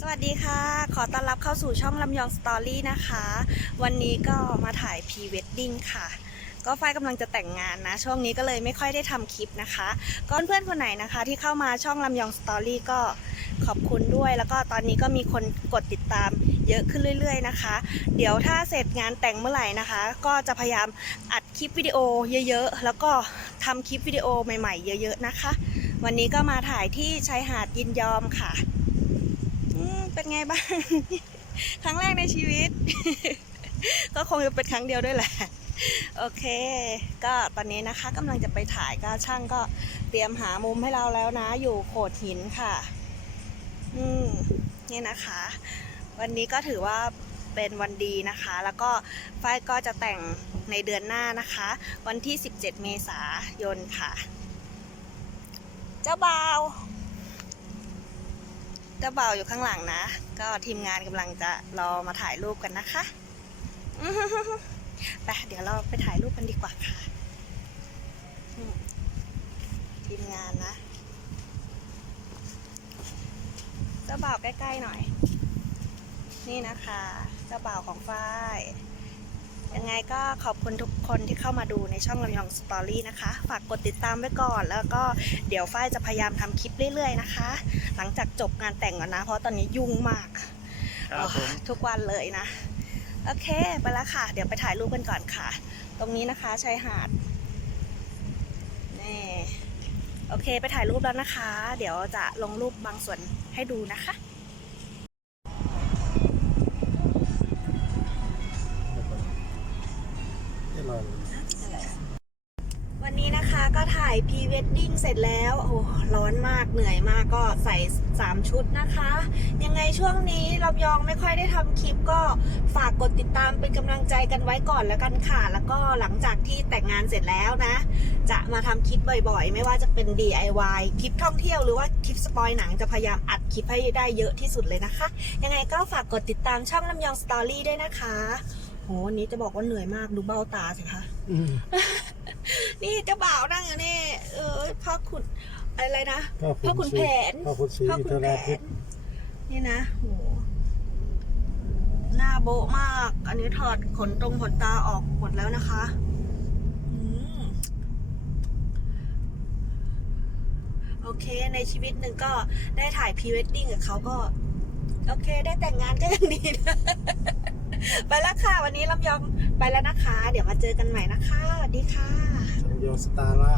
สวัสดีค่ะ ขอต้อนรับเข้าสู่ช่องลำยองสตอรี่นะคะ วันนี้ก็มาถ่ายพรีเวดดิ้งค่ะ ก็ฝ้ายกำลังจะแต่งงานนะ ช่วงนี้ก็เลยไม่ค่อยได้ทำคลิปนะคะ ก็เพื่อนๆคนไหนนะคะ ที่เข้ามาช่องลำยองสตอรี่ก็ขอบคุณด้วย แล้วก็ตอนนี้ก็มีคนกดติดตามเยอะขึ้นเรื่อยๆนะคะ เดี๋ยวถ้าเสร็จงานแต่งเมื่อไหร่นะคะ ก็จะพยายามอัดคลิปวิดีโอเยอะๆ แล้วก็ทำคลิปวิดีโอใหม่ๆ เยอะ ๆนะคะ วันนี้ก็มาถ่ายที่ชายหาดยินยอมค่ะ เป็นไงบ้าง ครั้งแรกในชีวิต ก็คงจะเป็นครั้งเดียวด้วยแหละ โอเค ก็ตอนนี้นะคะกำลังจะไปถ่ายก็ช่างก็เตรียมหามุมให้เราแล้วนะ อยู่โขดหินค่ะ อืมนี่นะคะ วันนี้ก็ถือว่าเป็นวันดีนะคะ แล้วก็ฝ้ายก็จะแต่งในเดือนหน้านะคะ วันที่ 17 เมษายนค่ะ เจ้าบ่าว เจ้าเบ่าอยู่ข้างหลังนะ ก็ทีมงานกำลังจะรอมาถ่ายรูปกันนะคะไปเดี๋ยวเราไปถ่ายรูปกันดีกว่าค่ะ ทีมงานนะเจ้าบ่าวใกล้ๆหน่อย นี่นะคะเจ้าบ่าวของฝ้าย ยังไงก็ขอบคุณทุกคนที่เข้ามาดูในช่องลำยองสตอรี่นะคะ ฝากกดติดตามไว้ก่อน แล้วก็เดี๋ยวฝ้ายจะพยายามทำคลิปเรื่อยๆนะคะ หลังจากจบงานแต่งก่อนนะ เพราะตอนนี้ยุ่งมากครับผม ทุกวันเลยนะ โอเค ไปแล้วค่ะ เดี๋ยวไปถ่ายรูปกันก่อนค่ะ ตรงนี้นะคะชายหาด นี่ โอเค ไปถ่ายรูปแล้วนะคะ เดี๋ยวจะลงรูปบางส่วนให้ดูนะคะ ที่เราวันนี้นะคะก็ถ่ายพรีเวดดิ้งเสร็จแล้ว โอ้ร้อนมากเหนื่อยมากก็ใส่ 3 ชุดนะคะ ยังไงช่วงนี้ลำยองไม่ค่อยได้ทำคลิปก็ฝากกดติดตามเป็นกำลังใจกันไว้ก่อนแล้วกันค่ะ แล้วก็หลังจากที่แต่งงานเสร็จแล้วนะ จะมาทำคลิปบ่อยๆ ไม่ว่าจะเป็น DIY คลิปท่องเที่ยวหรือว่าคลิปสปอยหนังจะพยายามอัดคลิปให้ได้เยอะที่สุดเลยนะคะ ยังไงก็ฝากกดติดตามช่องลำยองสตอรี่ด้วยนะคะ โหวันนี้จะบอกว่าเหนื่อยมากดูเบ้าตาสิคะอืมนี่เจ้าบ่าวนั่งอยู่นี่เออพ่อขุนอะไรนะพ่อพ่อขุนแผนพ่อคุณศรีพ่ออินขุทนแผราทินพย์นี่นะโหหน้าโบ๊ะมาก อันนี้ถอดขนตรงขนตาออกหมดแล้วนะคะอืมโอเค ในชีวิตหนึ่งก็ได้ถ่ายพรีเวดดิ้งกับเขาก็ โอเค ได้แต่งงานก็ยังดีนะ ไปแล้วค่ะ วันนี้ลำยองไปแล้วนะคะ เดี๋ยวมาเจอกันใหม่นะคะ สวัสดีค่ะ ลำยองสตาร่า